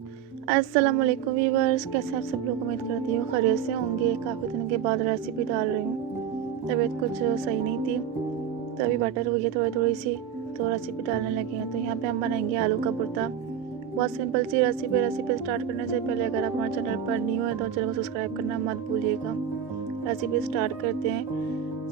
अस्सलाम वालेकुम व्यूअर्स, कैसे आप सब लोग। उम्मीद करती हूँ खैरियत से होंगे। काफ़ी दिनों के बाद रेसिपी डाल रही हूँ। तबीयत कुछ सही नहीं थी तो अभी बेटर हुई है थोड़ी थोड़ी सी, तो रेसिपी डालने लगे हैं। तो यहाँ पे हम बनाएंगे आलू का भुर्ता। बहुत सिंपल सी रेसिपी स्टार्ट करने से पहले अगर आप हमारे चैनल पर न्यू है तो चैनल को सब्सक्राइब करना मत भूलिएगा। रेसिपी स्टार्ट करते हैं।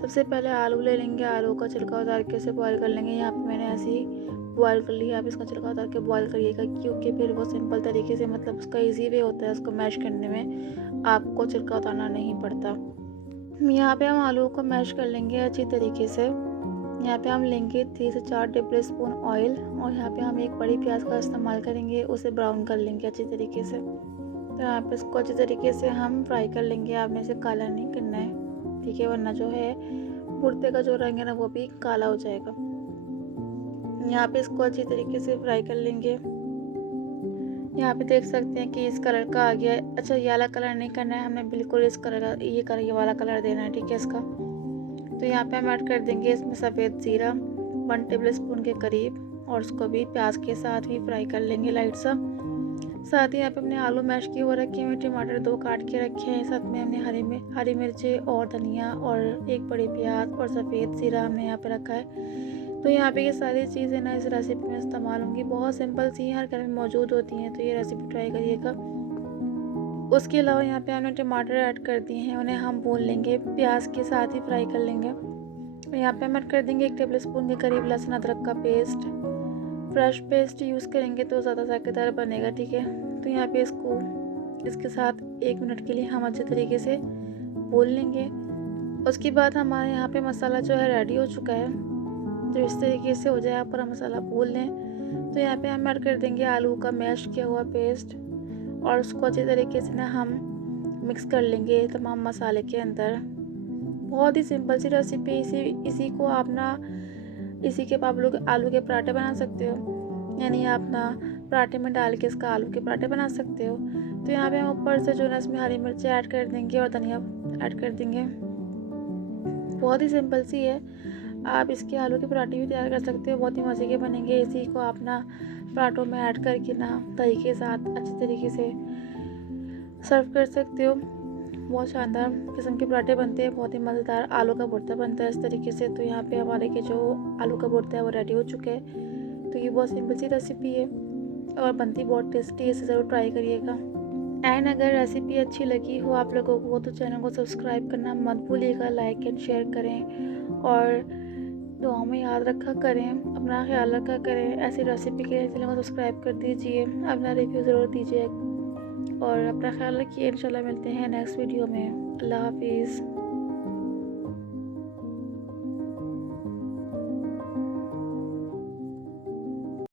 सबसे पहले आलू ले लेंगे, आलू का छिलका उतार के उसे बॉयल कर लेंगे। यहाँ पे मैंने ऐसे ही बॉयल कर लिया। आप इसका छिलका उतार के बॉयल करिएगा, क्योंकि फिर वो सिंपल तरीके से, मतलब उसका इजी वे होता है उसको मैश करने में, आपको छिलका उतारना नहीं पड़ता। यहाँ पे हम आलू को मैश कर लेंगे अच्छी तरीके से। यहाँ पे हम लेंगे 3 से 4 टेबल स्पून ऑयल, और यहाँ पे हम एक बड़ी प्याज का इस्तेमाल करेंगे, उसे ब्राउन कर लेंगे अच्छी तरीके से। तो यहाँ पे इसको अच्छी तरीके से हम फ्राई कर लेंगे। आपने इसे काला नहीं करना है, ठीक है, वरना जो है भुर्ते का जो रंग है ना वो भी काला हो जाएगा। यहाँ पे इसको अच्छी तरीके से फ्राई कर लेंगे। यहाँ पे देख सकते हैं कि इस कलर का आ गया है। अच्छा, ये वाला कलर नहीं करना है हमें, बिल्कुल इस कलर का, ये वाला कलर देना है, ठीक है इसका। तो यहाँ पे हम ऐड कर देंगे इसमें सफ़ेद ज़ीरा 1 टेबल स्पून के करीब, और उसको भी प्याज के साथ ही फ्राई कर लेंगे लाइट सा। साथ ही यहाँ पे हमने आलू मैश किए हुए रखे हुए, टमाटर 2 काट के रखे हैं, साथ में हमने हरी मिर्चें और धनिया और एक बड़ी प्याज और सफ़ेद ज़ीरा हमने यहाँ पे रखा है। तो यहाँ पे ये सारी चीज़ें ना इस रेसिपी में इस्तेमाल होंगी। बहुत सिंपल सी हर घर में मौजूद होती हैं, तो ये रेसिपी ट्राई करिएगा। उसके अलावा यहाँ पे हमने टमाटर ऐड कर दिए हैं, उन्हें हम भून लेंगे, प्याज के साथ ही फ्राई कर लेंगे। और यहाँ पे हम ऐड कर देंगे 1 टेबल स्पून के करीब लहसुन अदरक का पेस्ट। फ्रेश पेस्ट यूज़ करेंगे तो ज़्यादा जायकेदार बनेगा, ठीक है। तो यहाँ पे इसके साथ 1 मिनट के लिए हम अच्छे तरीके से भून लेंगे। उसके बाद हमारे यहाँ पे मसाला जो है रेडी हो चुका है। तो इस तरीके से हो जाए, आप पूरा मसाला भून लें। तो यहाँ पे हम ऐड कर देंगे आलू का मैश किया हुआ पेस्ट, और उसको अच्छे तरीके से ना हम मिक्स कर लेंगे तमाम मसाले के अंदर। बहुत ही सिंपल सी रेसिपी। इसी के आप लोग आलू के पराठे बना सकते हो, यानी आप ना पराठे में डाल के इसका आलू के पराठे बना सकते हो। तो यहाँ पे हम ऊपर से जो है इसमें हरी मिर्चें ऐड कर देंगे और धनिया ऐड कर देंगे। बहुत ही सिंपल सी है। आप इसके आलू के पराठे भी तैयार कर सकते हो, बहुत ही मज़े के बनेंगे। इसी को आप ना पराठों में ऐड करके ना दही के साथ अच्छे तरीके से सर्व कर सकते हो। बहुत शानदार किस्म के पराठे बनते हैं, बहुत ही मज़ेदार आलू का भुर्ता बनता है इस तरीके से। तो यहाँ पे हमारे के जो आलू का भुर्ता है वो रेडी हो चुके हैं। तो ये बहुत सिंपल सी रेसिपी है और बनती बहुत टेस्टी है, इसे ज़रूर ट्राई करिएगा। एंड अगर रेसिपी अच्छी लगी हो आप लोगों को तो चैनल को सब्सक्राइब करना मत भूलिएगा, लाइक एंड शेयर करें, और दुआओं में याद रखा करें, अपना ख्याल रखा करें। ऐसी रेसिपी के लिए चैनल को सब्सक्राइब कर दीजिए, अपना रिव्यू ज़रूर दीजिए, और अपना ख्याल रखिए। इंशाल्लाह मिलते हैं नेक्स्ट वीडियो में। अल्लाह हाफिज़।